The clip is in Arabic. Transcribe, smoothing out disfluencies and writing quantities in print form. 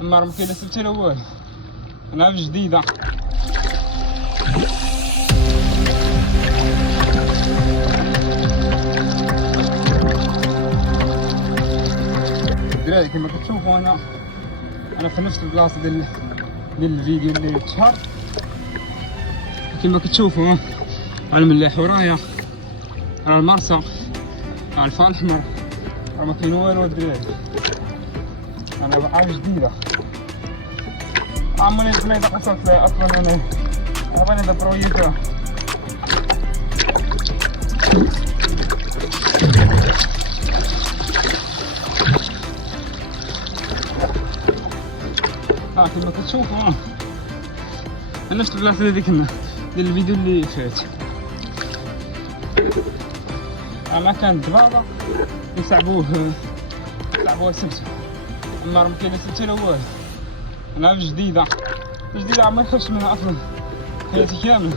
اما راه مكاين حتى لا والو، انا جديده. الدراري كما كتشوفوا انا في نفس البلاصه ديال الفيديو اللي تشهر. كما كتشوفوا انا مليح ورايا راه المرسى، راه الفال الاحمر، راه ما كاين والو الدراري. انا بقى جديده عمري ما وصلت لها اصلا. انا هذا برويكا كما كتشوفوا انا شفت البلاصه ديك ديال الفيديو اللي فات. انا كان دبابه يصعبوه السبت، اما راه مكاين حتى لا والو. انا جديده عمري خرجت منها اصلا حياتي كامله.